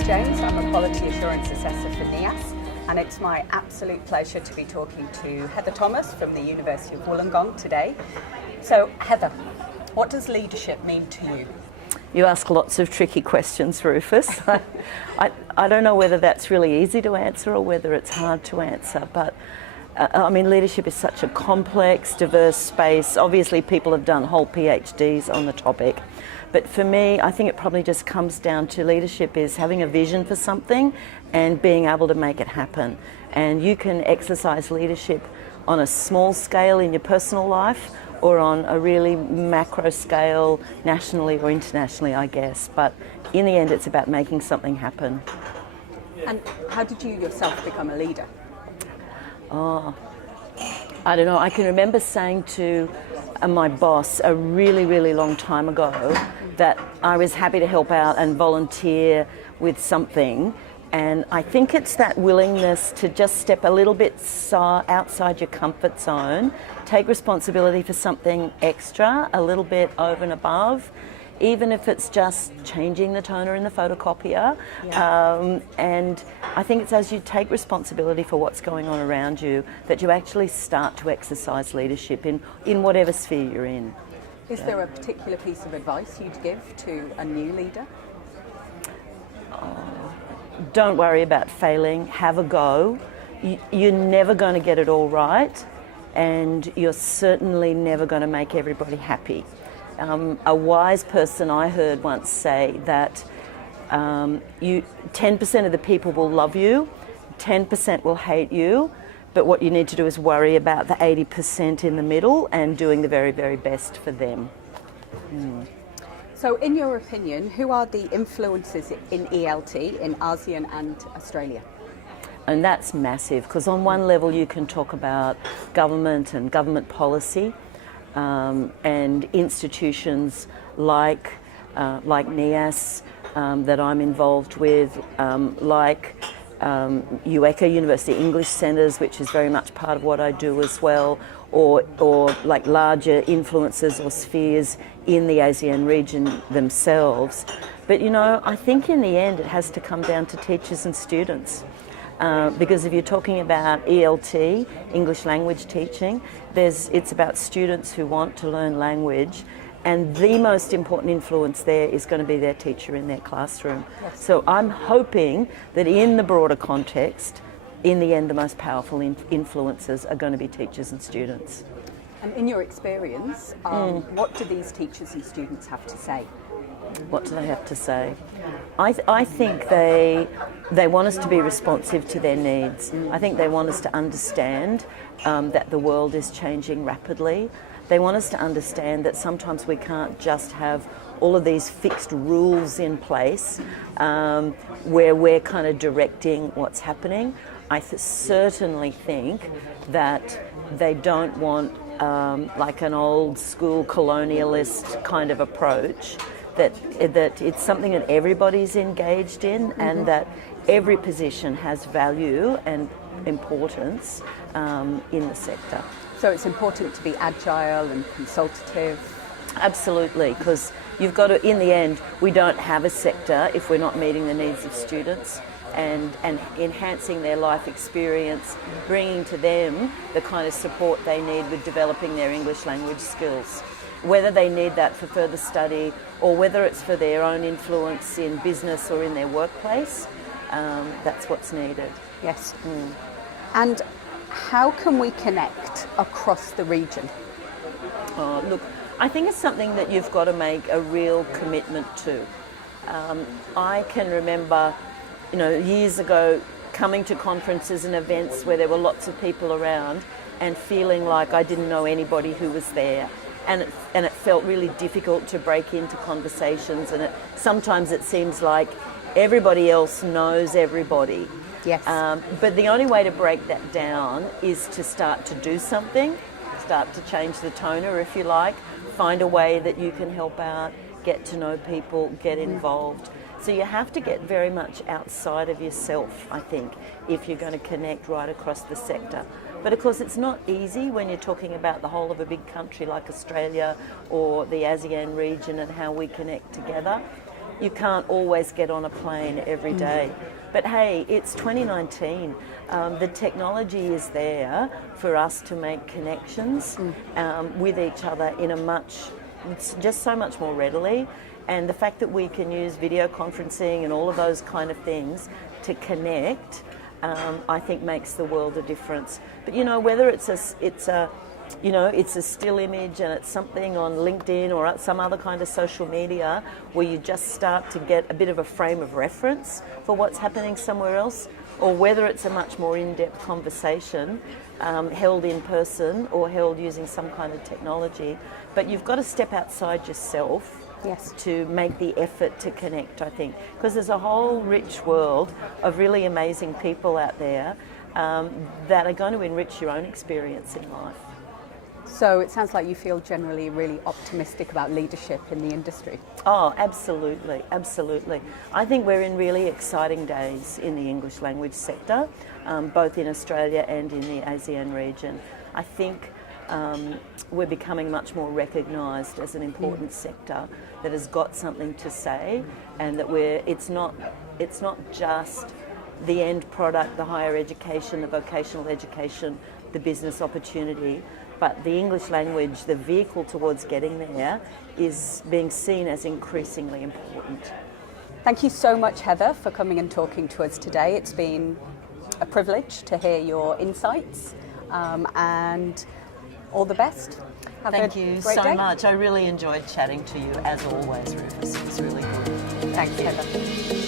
Louise Jones. I'm a Quality Assurance Assessor for NEAS, and it's my absolute pleasure to be talking to Heather Thomas from the University of Wollongong today. So Heather, what does leadership mean to you? You ask lots of tricky questions, Rufus. I don't know whether that's really easy to answer or whether it's hard to answer, but leadership is such a complex, diverse space. Obviously, people have done whole PhDs on the topic. But for me, I think it probably just comes down to leadership is having a vision for something and being able to make it happen. And you can exercise leadership on a small scale in your personal life or on a really macro scale, nationally or internationally, I guess. But in the end, it's about making something happen. And how did you yourself become a leader? Oh, I don't know. I can remember saying to my boss a really, really long time ago that I was happy to help out and volunteer with something. And I think it's that willingness to just step a little bit outside your comfort zone, take responsibility for something extra, a little bit over and above, even if it's just changing the toner in the photocopier. Yeah. And I think it's as you take responsibility for what's going on around you that you actually start to exercise leadership in whatever sphere you're in. Is there a particular piece of advice you'd give to a new leader? Don't worry about failing, have a go. You're never going to get it all right, and you're certainly never going to make everybody happy. A wise person I heard once say that 10% of the people will love you, 10% will hate you, but what you need to do is worry about the 80% in the middle and doing the very, very best for them. So in your opinion, who are the influences in ELT in ASEAN and Australia? And that's massive, because on one level you can talk about government and government policy, and institutions like NEAS that I'm involved with, like UOW University English Centres, which is very much part of what I do as well, or like larger influences or spheres in the ASEAN region themselves. But I think in the end it has to come down to teachers and students. Because if you're talking about ELT, English language teaching, it's about students who want to learn language, and the most important influence there is going to be their teacher in their classroom. Yes. So I'm hoping that in the broader context, in the end, the most powerful influences are going to be teachers and students. And in your experience, what do these teachers and students have to say? What do they have to say? I think they want us to be responsive to their needs. I think they want us to understand that the world is changing rapidly. They want us to understand that sometimes we can't just have all of these fixed rules in place where we're kind of directing what's happening. I certainly think that they don't want like an old school colonialist kind of approach, that it's something that everybody's engaged in, and that every position has value and importance in the sector. So it's important to be agile and consultative. Absolutely, because you've got to, in the end, we don't have a sector if we're not meeting the needs of students and enhancing their life experience, bringing to them the kind of support they need with developing their English language skills. Whether they need that for further study or whether it's for their own influence in business or in their workplace, that's what's needed. Yes. And how can we connect across the region? Look, I think it's something that you've got to make a real commitment to. I can remember, years ago coming to conferences and events where there were lots of people around and feeling like I didn't know anybody who was there. And it felt really difficult to break into conversations, and sometimes it seems like everybody else knows everybody. Yes. But the only way to break that down is to start to do something, start to change the toner, if you like, find a way that you can help out, get to know people, get involved. So you have to get very much outside of yourself, I think, if you're going to connect right across the sector. But of course it's not easy when you're talking about the whole of a big country like Australia or the ASEAN region and how we connect together. you can't always get on a plane every day. But hey, it's 2019. The technology is there for us to make connections with each other in just so much more readily. And the fact that we can use video conferencing and all of those kind of things to connect, I think makes the world a difference. But you know, whether it's a still image and it's something on LinkedIn or some other kind of social media where you just start to get a bit of a frame of reference for what's happening somewhere else, or whether it's a much more in-depth conversation held in person or held using some kind of technology. But you've got to step outside yourself. Yes. To make the effort to connect, I think, because there's a whole rich world of really amazing people out there that are going to enrich your own experience in life. So it sounds like you feel generally really optimistic about leadership in the industry. Oh, absolutely, absolutely. I think we're in really exciting days in the English language sector, both in Australia and in the ASEAN region. I think we're becoming much more recognised as an important sector that has got something to say, and that it's not just the end product, the higher education, the vocational education, the business opportunity, but the English language, the vehicle towards getting there, is being seen as increasingly important. Thank you so much, Heather, for coming and talking to us today. It's been a privilege to hear your insights, and all the best. Thank you so much. I really enjoyed chatting to you, as always, Rufus. It was really good. Thanks, Heather.